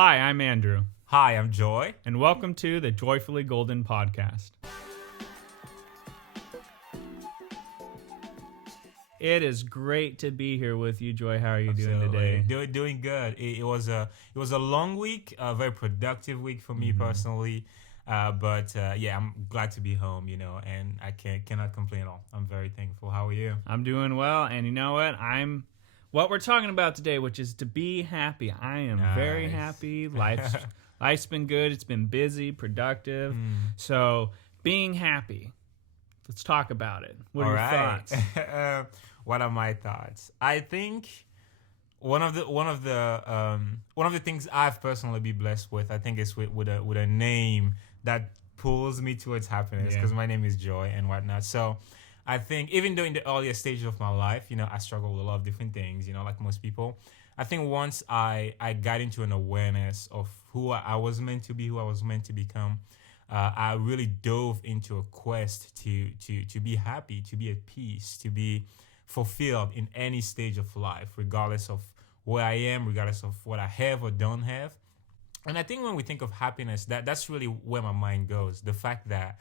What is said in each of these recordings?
Hi, I'm Andrew, Hi, I'm Joy. and welcome to the Joyfully Golden podcast. It is great to be here with you, Joy. How are you doing today? Doing good. It was a long week, a very productive week for me personally. But I'm glad to be home, and I cannot complain at all. I'm very thankful. How are you? I'm doing well, and you know what? What we're talking about today, which is to be happy. I am very Nice. happy. Life's been good. It's been busy, productive. So, being happy. Let's talk about it. What are All your right. thoughts? What are my thoughts? I think one of the things I've personally been blessed with, I think, is with a name that pulls me towards happiness, Yeah. because my name is Joy and whatnot. So I think even though in the earlier stages of my life, I struggle with a lot of different things, like most people. I think once I got into an awareness of who I was meant to be, who I was meant to become, I really dove into a quest to be happy, to be at peace, to be fulfilled in any stage of life, regardless of where I am, regardless of what I have or don't have. And I think when we think of happiness, that's really where my mind goes. The fact that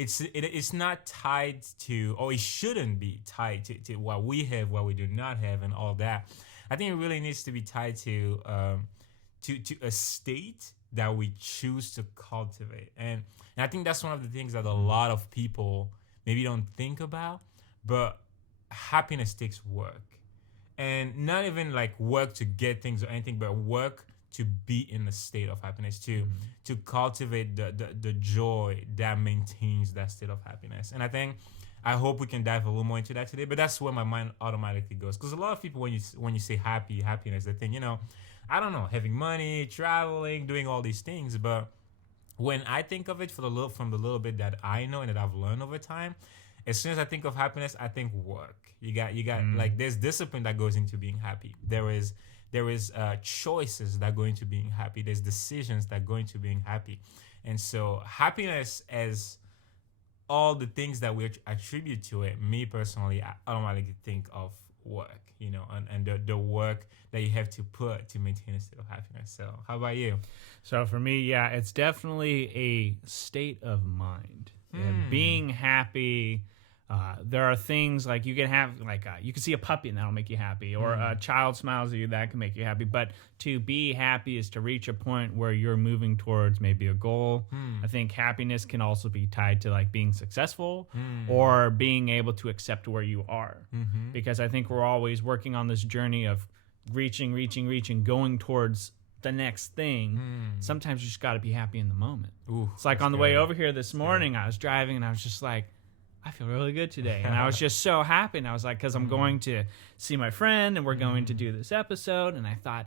it's not tied to, or it shouldn't be tied to what we have, what we do not have, and all that. I think it really needs to be tied to a state that we choose to cultivate. And I think that's one of the things that a lot of people maybe don't think about, but happiness takes work. And not even like work to get things or anything, but work to be in a state of happiness, to cultivate the joy that maintains that state of happiness. And I hope we can dive a little more into that today, but that's where my mind automatically goes. Because a lot of people, when you say happiness, they think, I don't know, having money, traveling, doing all these things. But when I think of it from the little bit that I know and that I've learned over time, as soon as I think of happiness, I think work. You got like, there's discipline that goes into being happy. There is choices that go into being happy. There's decisions that go into being happy. And so happiness, as all the things that we attribute to it, me personally, I automatically think of work, and the work that you have to put to maintain a state of happiness. So how about you? So for me, yeah, it's definitely a state of mind. Being happy. There are things like you can have, you can see a puppy and that'll make you happy, or a child smiles at you, that can make you happy. But to be happy is to reach a point where you're moving towards maybe a goal. I think happiness can also be tied to like being successful or being able to accept where you are. Because I think we're always working on this journey of reaching, going towards the next thing. Sometimes you just got to be happy in the moment. It's like on the way over here this morning, I was driving and I was just like, I feel really good today. And I was just so happy. And I was like, because I'm going to see my friend and we're going to do this episode. And I thought,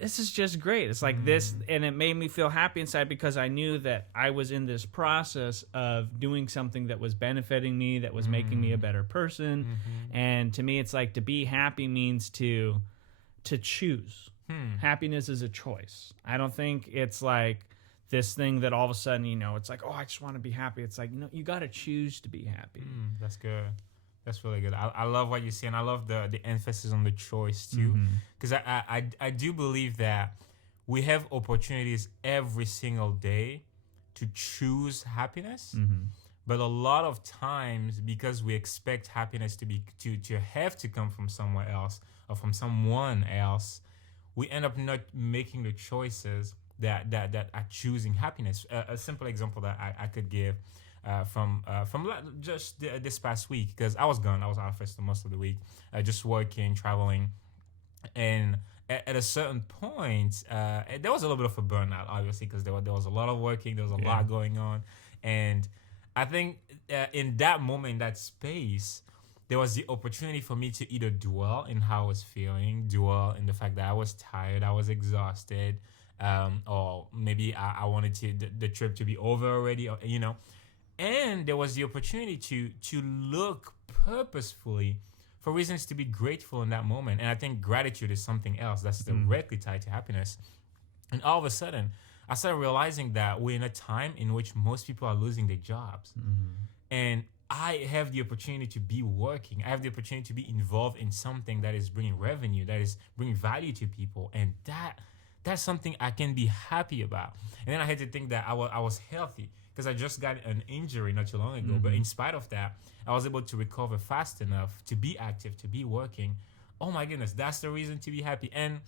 this is just great. It's like this. And it made me feel happy inside because I knew that I was in this process of doing something that was benefiting me, that was making me a better person. And to me, it's like to be happy means to choose. Happiness is a choice. I don't think it's like this thing that all of a sudden, it's like, oh, I just want to be happy. It's like, you got to choose to be happy. That's good. That's really good. I love what you say, and I love the emphasis on the choice too, because I do believe that we have opportunities every single day to choose happiness, but a lot of times, because we expect happiness to have to come from somewhere else or from someone else, we end up not making the choices that are choosing happiness. A simple example that I could give from just this past week, because I was gone. I was out for most of the week, just working, traveling, and at a certain point, there was a little bit of a burnout, obviously, because there was a lot of working, there was a lot going on, and I think in that moment, in that space, there was the opportunity for me to either dwell in how I was feeling, dwell in the fact that I was tired, I was exhausted, or maybe I wanted the trip to be over already, or, and there was the opportunity to look purposefully for reasons to be grateful in that moment. And I think gratitude is something else that's directly tied to happiness. And all of a sudden, I started realizing that we're in a time in which most people are losing their jobs. And I have the opportunity to be working. I have the opportunity to be involved in something that is bringing revenue, that is bringing value to people. And that that's something I can be happy about. And then I had to think that I was healthy because I just got an injury not too long ago. But in spite of that, I was able to recover fast enough to be active, to be working. Oh my goodness, that's the reason to be happy. And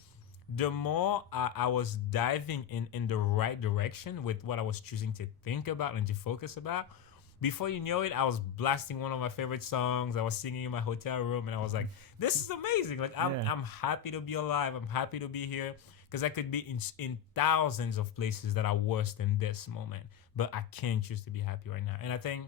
the more I was diving in the right direction with what I was choosing to think about and to focus about, before you know it, I was blasting one of my favorite songs. I was singing in my hotel room, and I was like, "This is amazing! Like, I'm happy to be alive. I'm happy to be here because I could be in thousands of places that are worse than this moment, but I can choose to be happy right now." And I think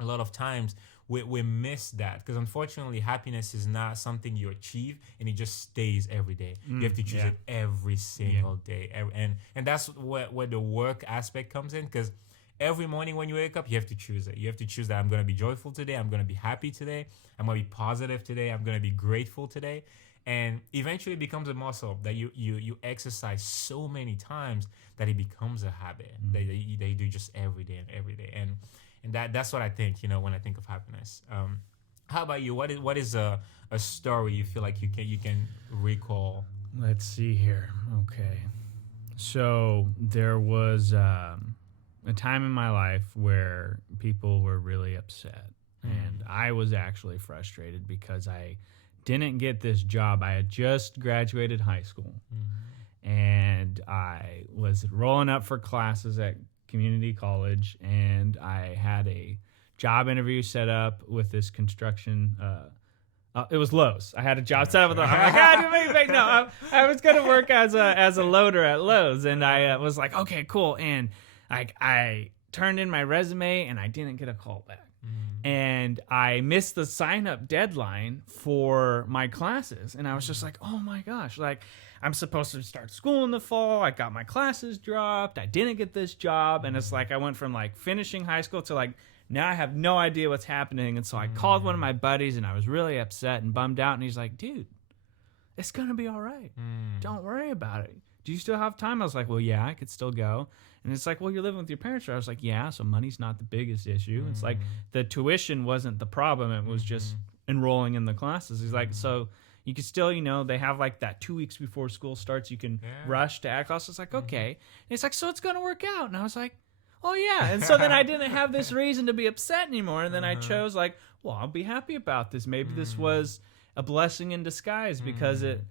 a lot of times we miss that because unfortunately, happiness is not something you achieve and it just stays every day. You have to choose it every single day, and that's where the work aspect comes in because every morning when you wake up, you have to choose it. You have to choose that I'm going to be joyful today. I'm going to be happy today. I'm going to be positive today. I'm going to be grateful today. And eventually it becomes a muscle that you exercise so many times that it becomes a habit that you do just every day and every day. And that's what I think, when I think of happiness. How about you? What is a story you feel like you can recall? Let's see here. Okay. So there was a time in my life where people were really upset, and I was actually frustrated because I didn't get this job. I had just graduated high school, and I was rolling up for classes at community college, and I had a job interview set up with this construction. It was Lowe's. I had a job set up with. I'm like, no, I was going to work as a loader at Lowe's, and I was like, okay, cool, and I turned in my resume and I didn't get a call back. And I missed the sign-up deadline for my classes. And I was just like, oh my gosh, like I'm supposed to start school in the fall. I got my classes dropped. I didn't get this job. And it's like I went from like finishing high school to like now I have no idea what's happening. And so I called one of my buddies and I was really upset and bummed out. And he's like, dude, it's going to be all right. Don't worry about it. Do you still have time? I was like, well, yeah, I could still go. And it's like, well, you're living with your parents. I was like, yeah, so money's not the biggest issue. It's like the tuition wasn't the problem. It was just enrolling in the classes. He's like, so you can still, they have like that 2 weeks before school starts, you can rush to act. I was like, okay. And it's like, so it's going to work out. And I was like, oh, yeah. And so then I didn't have this reason to be upset anymore. And then I chose like, well, I'll be happy about this. Maybe this was a blessing in disguise because it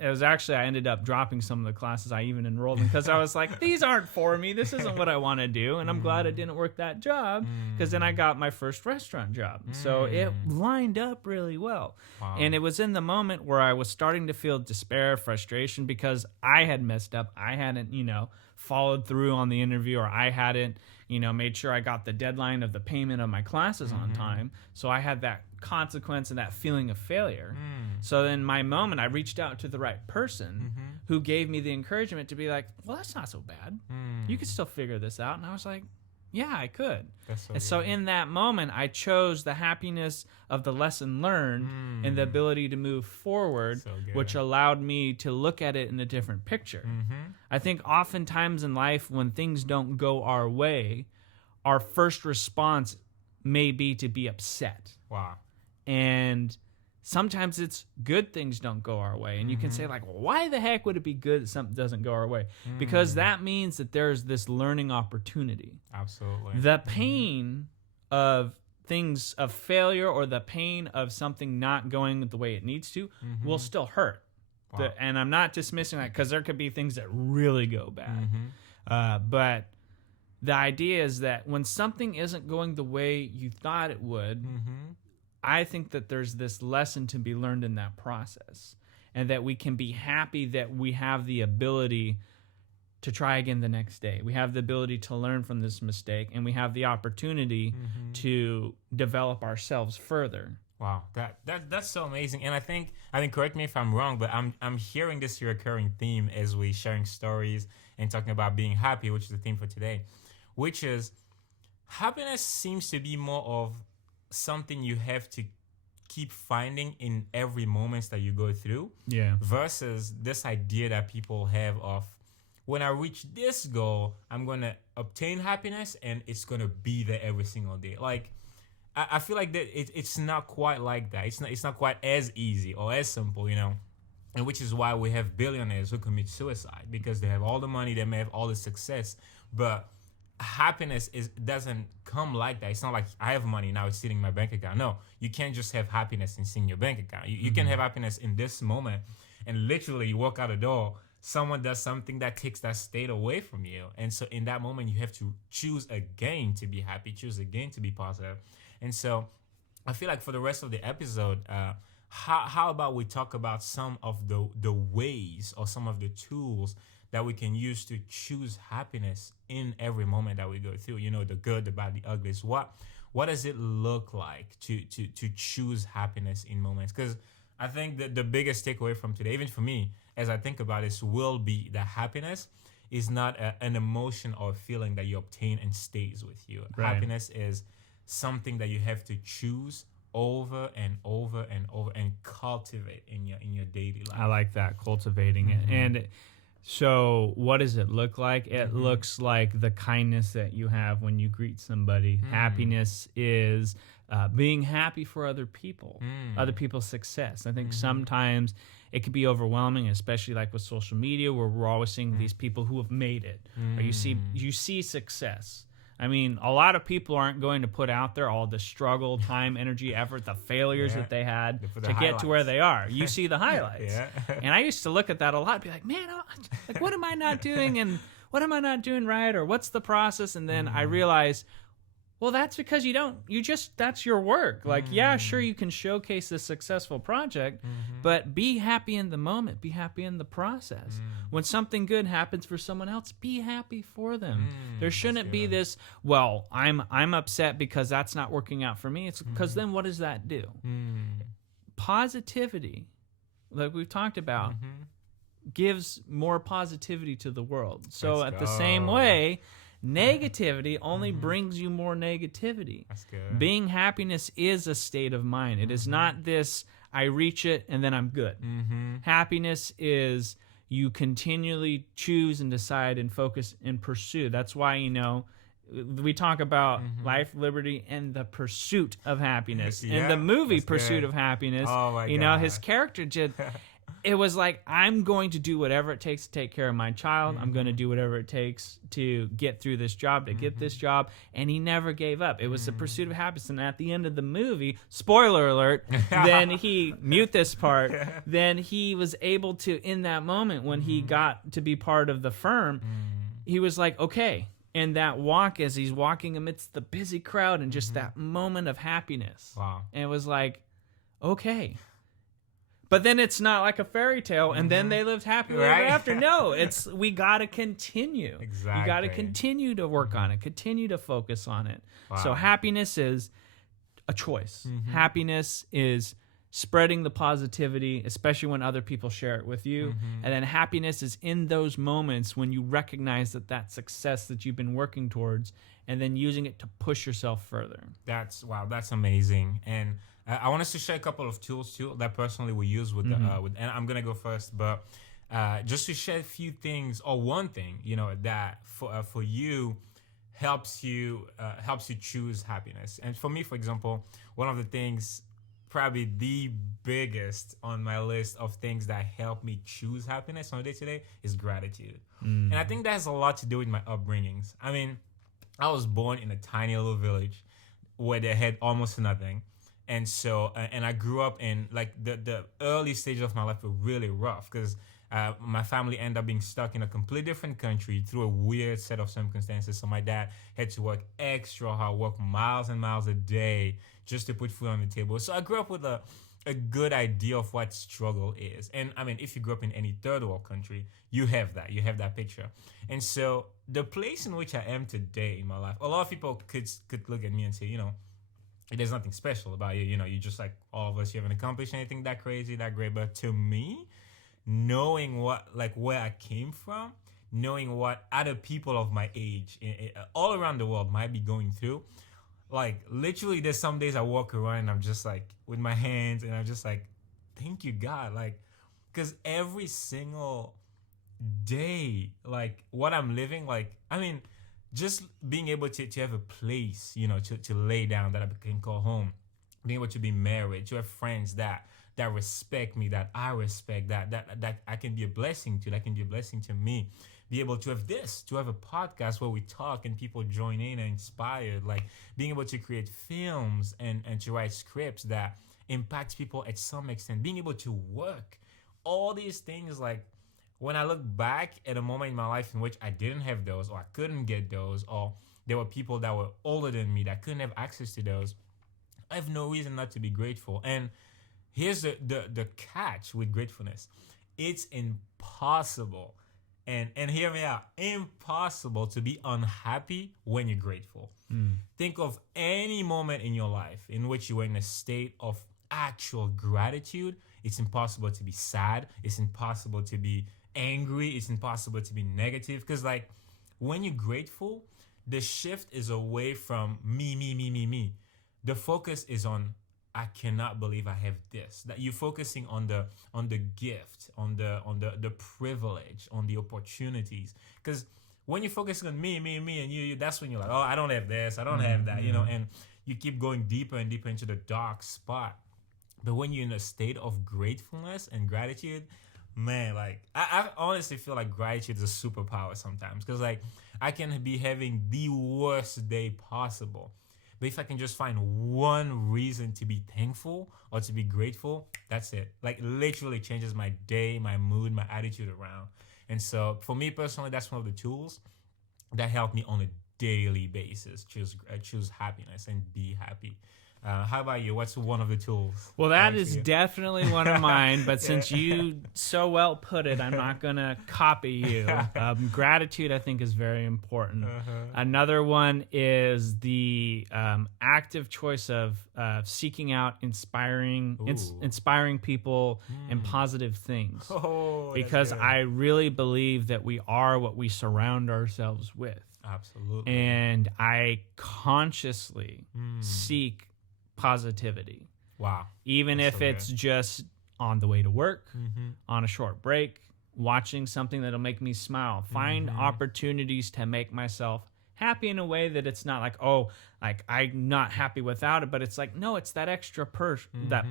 was actually, I ended up dropping some of the classes I even enrolled in because I was like, these aren't for me. This isn't what I want to do. And I'm glad I didn't work that job because then I got my first restaurant job. So it lined up really well. Wow. And it was in the moment where I was starting to feel despair, frustration because I had messed up. I hadn't, followed through on the interview, or I hadn't, made sure I got the deadline of the payment of my classes on time. So I had that consequence and that feeling of failure. So in my moment, I reached out to the right person who gave me the encouragement to be like, well, that's not so bad. You could still figure this out. And I was like, yeah, I could. So in that moment, I chose the happiness of the lesson learned and the ability to move forward, which allowed me to look at it in a different picture. I think oftentimes in life, when things don't go our way, our first response may be to be upset. Wow. And sometimes it's good things don't go our way. And you can say like, well, why the heck would it be good that something doesn't go our way? Because that means that there's this learning opportunity. Absolutely. The pain of things, of failure, or the pain of something not going the way it needs to will still hurt. Wow. And I'm not dismissing that because there could be things that really go bad. But the idea is that when something isn't going the way you thought it would, I think that there's this lesson to be learned in that process, and that we can be happy that we have the ability to try again the next day. We have the ability to learn from this mistake, and we have the opportunity to develop ourselves further. Wow, that's so amazing. And I think correct me if I'm wrong, but I'm hearing this recurring theme as we sharing stories and talking about being happy, which is the theme for today, which is happiness seems to be more of something you have to keep finding in every moment that you go through, versus this idea that people have of, when I reach this goal, I'm going to obtain happiness and it's going to be there every single day. Like, I feel like that it's not quite like that. It's not quite as easy or as simple, And which is why we have billionaires who commit suicide, because they have all the money, they may have all the success, but happiness doesn't come like that. It's not like I have money now, it's sitting in my bank account. No, you can't just have happiness and see in your bank account. You can have happiness in this moment, and literally you walk out the door, someone does something that takes that state away from you, and so in that moment you have to choose again to be happy, choose again to be positive. And so I feel like for the rest of the episode, how about we talk about some of the ways or some of the tools that we can use to choose happiness in every moment that we go through, you know, the good, the bad, the ugly. What does it look like to choose happiness in moments? Because I think that the biggest takeaway from today, even for me, as I think about this, will be that happiness is not an emotion or a feeling that you obtain and stays with you. Right. Happiness is something that you have to choose over and over and over and cultivate in your daily life. I like that, cultivating it. And so what does it look like? It looks like the kindness that you have when you greet somebody. Happiness is being happy for other people, other people's success. I think sometimes it can be overwhelming, especially like with social media, where we're always seeing these people who have made it, or you see success. I mean, a lot of people aren't going to put out there all the struggle, time, energy, effort, the failures that they had to get to where they are. You see the highlights. And I used to look at that a lot and be like, man, like, what am I not doing? And what am I not doing right? Or what's the process? And then I realized, well, that's because that's your work. Like, yeah, sure, you can showcase a successful project, but be happy in the moment. Be happy in the process. When something good happens for someone else, be happy for them. There shouldn't be this, well, I'm upset because that's not working out for me. It's because then what does that do? Positivity, like we've talked about, gives more positivity to the world. So at the same way, negativity only brings you more negativity. That's good. Being happiness is a state of mind. It is not this, I reach it and then I'm good. Happiness is you continually choose and decide and focus and pursue. That's why, you know, we talk about life, liberty, and the pursuit of happiness. In the movie Pursuit of Happiness, you know, his character did... It was like, I'm going to do whatever it takes to take care of my child. I'm going to do whatever it takes to get through this job, to get this job. And he never gave up. It was the pursuit of happiness. And at the end of the movie, spoiler alert, then he, mute this part, then he was able to, in that moment when he got to be part of the firm, he was like, okay. And that walk, as he's walking amidst the busy crowd and just that moment of happiness. Wow. And it was like, okay. But then it's not like a fairy tale, and then they lived happily ever after. No, we got to continue. Exactly. You got to continue to work on it, continue to focus on it. So happiness is a choice. Happiness is spreading the positivity, especially when other people share it with you. And then happiness is in those moments when you recognize that success that you've been working towards, and then using it to push yourself further. That's amazing. And I want us to share a couple of tools too that personally we use with and I'm gonna go first, but just to share a few things, or one thing, you know, that for you helps you choose happiness. And for me, for example, one of the things, probably the biggest on my list of things that help me choose happiness on a day to day is gratitude. And I think that has a lot to do with my upbringings. I mean, I was born in a tiny little village where they had almost nothing. And so, and I grew up in, like, the early stages of my life were really rough because my family ended up being stuck in a completely different country through a weird set of circumstances. So my dad had to work extra hard, work miles and miles a day just to put food on the table. So I grew up with a good idea of what struggle is. And I mean, if you grew up in any third world country, you have that picture. And so the place in which I am today in my life, a lot of people could look at me and say, you know, there's nothing special about you. You know, you just like all of us. You haven't accomplished anything that crazy, that great. But to me, knowing where I came from, knowing what other people of my age all around the world might be going through, like literally there's some days I walk around and I'm just like with my hands and I'm just like, thank you, God. Like, because every single day, like what I'm living, like, I mean, just being able to have a place, you know, to lay down that I can call home, being able to be married, to have friends that that respect me, that I respect, that I can be a blessing to, that can be a blessing to me. Be able to have a podcast where we talk and people join in and inspired, like being able to create films and to write scripts that impact people at some extent, being able to work, all these things. Like when I look back at a moment in my life in which I didn't have those, or I couldn't get those, or there were people that were older than me that couldn't have access to those, I have no reason not to be grateful. And here's the catch with gratefulness. It's impossible, and hear me out, impossible to be unhappy when you're grateful. Think of any moment in your life in which you were in a state of actual gratitude. It's impossible to be sad. It's impossible to be angry. It's impossible to be negative. Because like when you're grateful, the shift is away from me. The focus is on, I cannot believe I have this. That you're focusing on the gift, on the privilege, on the opportunities. Because when you're focusing on me, and you, that's when you're like, oh, I don't have this, I don't have that, you know, and you keep going deeper and deeper into the dark spot. But when you're in a state of gratefulness and gratitude, man, like I honestly feel like gratitude is a superpower sometimes. Because like I can be having the worst day possible, but if I can just find one reason to be thankful or to be grateful, that's it. Like literally changes my day, my mood, my attitude around. And so for me personally, that's one of the tools that help me on a daily basis choose happiness and be happy. How about you? What's one of the tools? Well, that is definitely one of mine, but since you so well put it, I'm not going to copy you. Gratitude, I think, is very important. Another one is the active choice of seeking out inspiring people and positive things. Because I really believe that we are what we surround ourselves with. Absolutely. And I consciously seek positivity. Wow. Even That's if so it's good. just on the way to work, on a short break, watching something that'll make me smile. Find opportunities to make myself happy in a way that it's not like, oh, like I'm not happy without it, but it's like, no, it's that extra push, that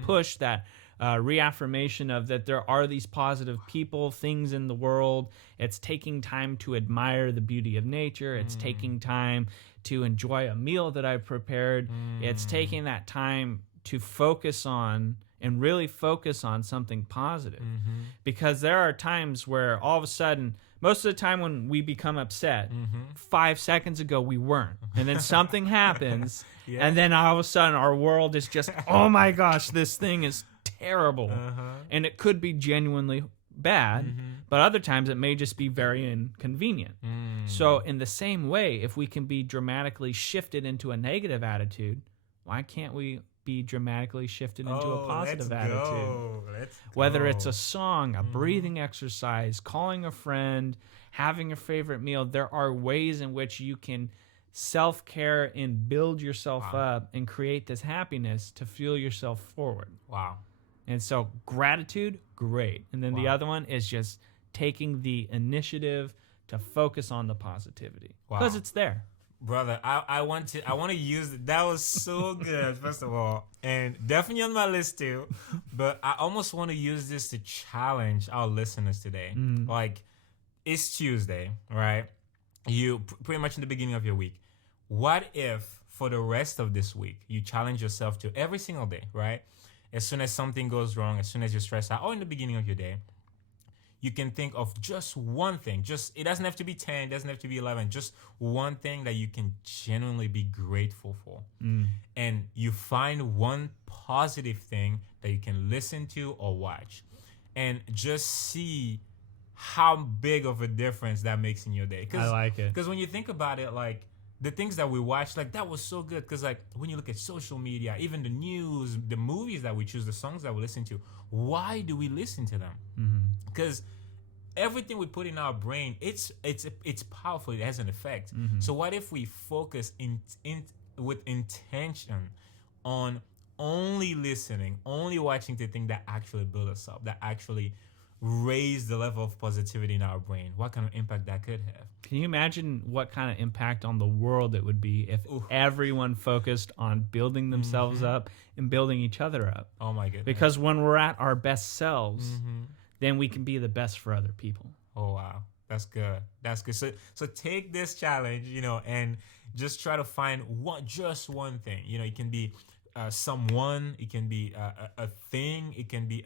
reaffirmation of that there are these positive people, things in the world. It's taking time to admire the beauty of nature. It's taking time to enjoy a meal that I've prepared. It's taking that time to focus on and really focus on something positive. Because there are times where all of a sudden, most of the time when we become upset, 5 seconds ago we weren't. And then something happens, and then all of a sudden our world is just, oh my gosh, this thing is terrible. And it could be genuinely bad, but other times it may just be very inconvenient. So in the same way, if we can be dramatically shifted into a negative attitude, why can't we be dramatically shifted into a positive attitude? Whether it's a song, a breathing exercise, calling a friend, having a favorite meal, there are ways in which you can self-care and build yourself up and create this happiness to fuel yourself forward. Wow. And so gratitude, great. And then the other one is just taking the initiative to focus on the positivity because it's there. Brother, I want to use it. That was so good, first of all, and definitely on my list too. But I almost want to use this to challenge our listeners today. Like, it's Tuesday, right? You pretty much in the beginning of your week. What if for the rest of this week you challenge yourself to every single day, right? As soon as something goes wrong, as soon as you're stressed out, or in the beginning of your day, you can think of just one thing. It doesn't have to be 10, it doesn't have to be 11. Just one thing that you can genuinely be grateful for. And you find one positive thing that you can listen to or watch. And just see how big of a difference that makes in your day. I like it. Because when you think about it, like, the things that we watch, like, that was so good. Because, like, when you look at social media, even the news, the movies that we choose, the songs that we listen to, why do we listen to them? Because everything we put in our brain, it's powerful. It has an effect. So what if we focus with intention on only listening, only watching the thing that actually build us up, that actually raise the level of positivity in our brain? What kind of impact that could have? Can you imagine what kind of impact on the world it would be if everyone focused on building themselves up and building each other up? Oh my goodness. Because when we're at our best selves, then we can be the best for other people. Oh wow, that's good. That's good. So take this challenge, and just try to find just one thing. It can be someone, it can be a thing, it can be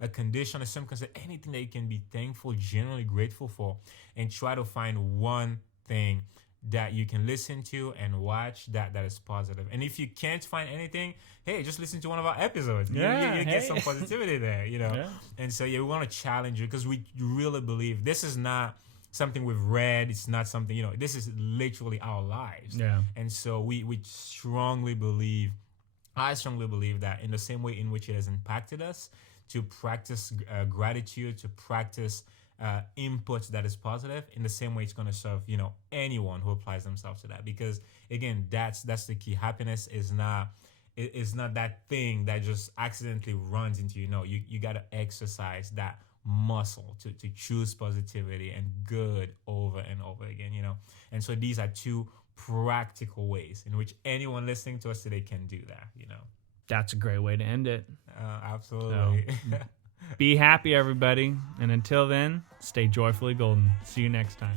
a condition, a circumstance, anything that you can be thankful, genuinely grateful for, and try to find one thing that you can listen to and watch that is positive. And if you can't find anything, hey, just listen to one of our episodes. You get some positivity there, Yeah. And so we want to challenge you because we really believe this is not something we've read. It's not something, this is literally our lives. Yeah. And so we strongly believe, I strongly believe that in the same way in which it has impacted us, to practice gratitude, to practice input that is positive, in the same way it's going to serve anyone who applies themselves to that. Because again, that's the key. Happiness is not that thing that just accidentally runs into you got to exercise that muscle to choose positivity and good over and over again. And so these are two practical ways in which anyone listening to us today can do that. That's a great way to end it. Absolutely. So, be happy, everybody. And until then, stay joyfully golden. See you next time.